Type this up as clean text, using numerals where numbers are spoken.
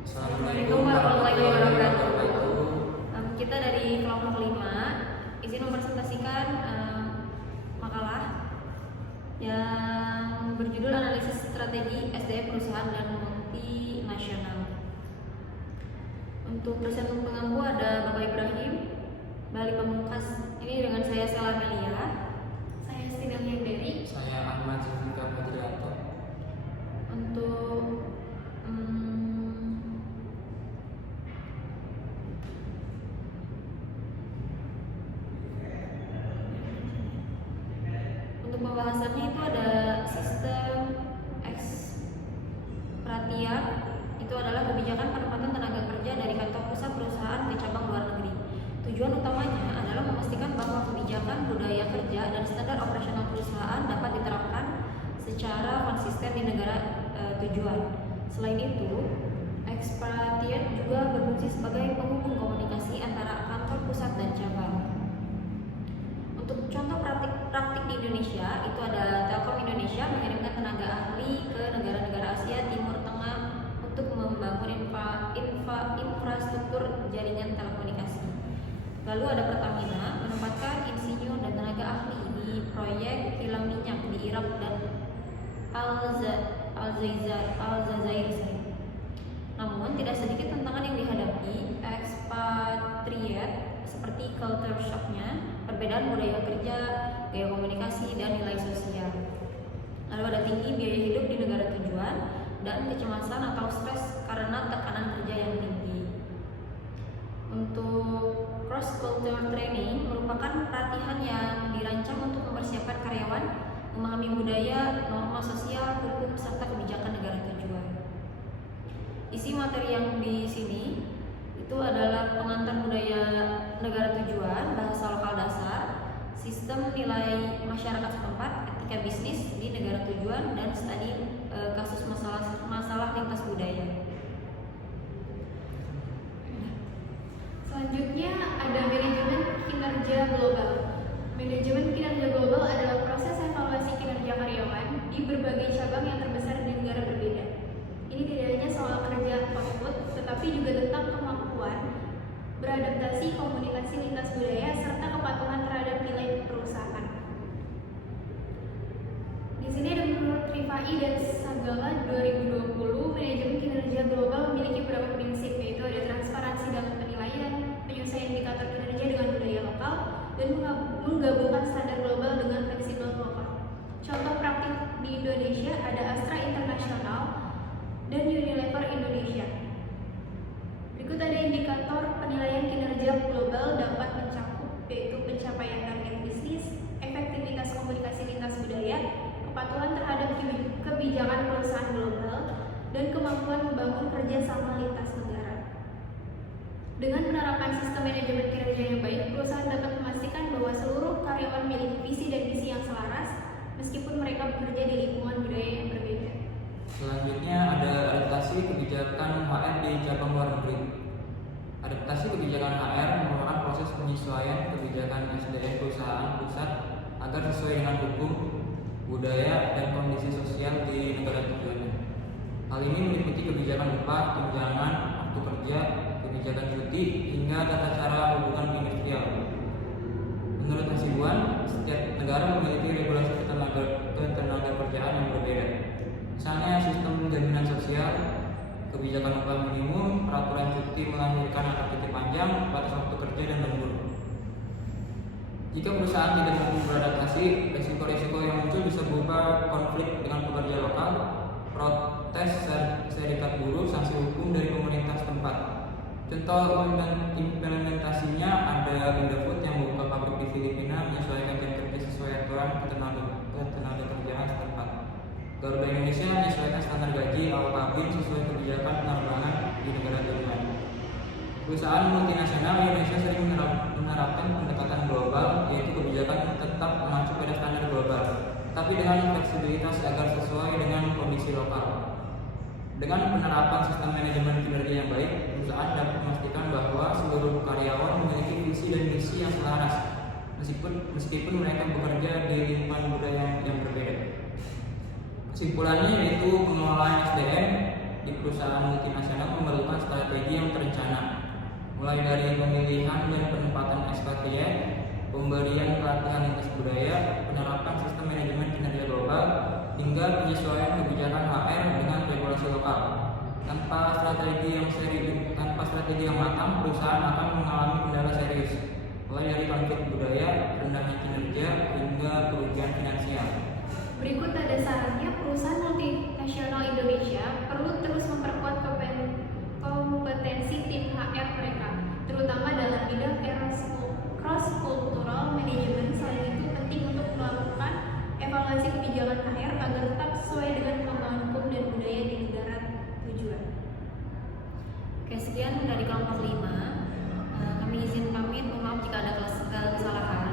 Assalamualaikum warahmatullahi wabarakatuh. Kita dari kelompok 5 izin mempresentasikan makalah yang berjudul Analisis Strategi SDM Perusahaan dan Multinasional. Untuk dosen pengampu ada Bapak Ibrahim Bali Pamungkas. Ini dengan saya Stella Melia. Saya Stina Hyunderi. Saya Ahmad Zulfikar Fadrianto. Untuk pembahasannya itu ada sistem ekspatriat, itu adalah kebijakan penempatan tenaga kerja dari kantor pusat perusahaan ke cabang luar negeri. Tujuan utamanya adalah memastikan bahwa kebijakan budaya kerja dan standar operasional perusahaan dapat diterapkan secara konsisten di negara tujuan. Selain itu, ekspatriat juga berfungsi sebagai penghubung komunikasi antara kantor pusat dan cabang. Untuk contoh praktik di Indonesia, itu ada Telkom Indonesia mengirimkan tenaga ahli ke negara-negara Asia Timur Tengah untuk membangun infrastruktur jaringan telekomunikasi. Lalu ada Pertamina menempatkan insinyur dan tenaga ahli di proyek kilang minyak di Irak dan Aljazair. Namun tidak sedikit tantangan yang dihadapi ekspatriat seperti culture shock-nya, perbedaan budaya kerja, gaya komunikasi, dan nilai sosial. Lalu ada tinggi biaya hidup di negara tujuan dan kecemasan atau stres karena tekanan kerja yang tinggi. Untuk cross culture training merupakan pelatihan yang dirancang untuk mempersiapkan karyawan memahami budaya, norma sosial, hukum, serta kebijakan negara tujuan. Isi materi yang di sini itu adalah pengantar budaya negara tujuan, bahasa lokal dasar, sistem nilai masyarakat setempat, etika bisnis di negara tujuan, dan studi kasus masalah lintas budaya. Selanjutnya ada manajemen kinerja global. Manajemen kinerja global adalah proses evaluasi kinerja karyawan di berbagai cabang yang terbesar di negara berbeda. Ini tidak hanya soal kerja output, tetapi juga tentang kemampuan beradaptasi, komunikasi lintas budaya, serta kepatuhan terhadap nilai perusahaan. Di sini ada menurut Rifai dan Sagala 2020, manajemen kinerja global memiliki beberapa prinsip, yaitu ada transparansi dalam penilaian, penyelesaian indikator kinerja dengan budaya lokal, dan menggabungkan standar global dengan fleksibel lokal. Contoh praktik di Indonesia ada Astra International dan Unilever Indonesia. Berikut ada indikator penilaian kinerja global dapat mencakup, yaitu pencapaian target bisnis, efektivitas komunikasi lintas budaya, kepatuhan terhadap kebijakan perusahaan global, dan kemampuan membangun kerjasama lintas negara. Dengan penerapan sistem manajemen kinerja yang baik, perusahaan dapat memastikan bahwa seluruh karyawan memiliki visi dan misi yang selaras, meskipun mereka bekerja di lingkungan budaya yang berbeda. Selanjutnya ada adaptasi kebijakan HR di cabang luar negeri. Adaptasi kebijakan HR merupakan proses penyesuaian kebijakan SDM perusahaan pusat agar sesuai dengan hukum, budaya, dan kondisi sosial di negara tujuannya. Hal ini meliputi kebijakan upah, tunjangan, waktu kerja, kebijakan cuti, hingga tata cara hubungan industrial. Menurut Hasibuan, setiap negara memiliki regulasi ketenaga kerjaan yang berbeda. Misalnya sistem jaminan sosial, kebijakan upah minimum, peraturan cuti melahirkan atau cuti panjang, batas waktu kerja, dan lembur. Jika perusahaan tidak mampu beradaptasi, risiko-risiko yang muncul bisa berupa konflik dengan pekerja lokal, protes serikat buruh, sanksi hukum dari pemerintah setempat. Contoh implementasinya ada Indofood yang membuka pabrik di Filipina menyesuaikan jam kerja sesuai aturan ketenaga kerjaan setempat. Garuda Indonesia menyesuaikan standar gaji awal kabin sesuai kebijakan penerbangan di negara tujuan. Perusahaan multinasional Indonesia sering menerapkan pendekatan global, yaitu kebijakan yang tetap mengacu pada standar global, tapi dengan fleksibilitas agar sesuai dengan kondisi lokal. Dengan penerapan sistem manajemen kinerja yang baik, perusahaan dapat memastikan bahwa seluruh karyawan memiliki visi dan misi yang selaras, meskipun mereka bekerja di lingkungan budaya yang berbeda. Kesimpulannya yaitu pengelolaan SDM di perusahaan multinasional memerlukan strategi yang terencana, mulai dari pemilihan dan penempatan expatriate, pemberian pelatihan lintas budaya, penerapan sistem manajemen kinerja global, hingga penyesuaian kebijakan HR dengan regulasi lokal. Tanpa strategi yang matang, perusahaan akan mengalami kendala serius, mulai dari konflik budaya, rendahnya kinerja, hingga kerugian finansial. Berikut ada sarannya perusahaan multinasional Indonesia perlu terus memperkuat kompetensi tim HR mereka, terutama dalam bidang cross-cultural management. Selain itu, penting untuk melakukan evaluasi kebijakan HR agar tetap sesuai dengan kemampuan hukum dan budaya di negara tujuan. Oke, sekian dari kelompok 5. Kami izin pamit, mohon maaf jika ada kesalahan.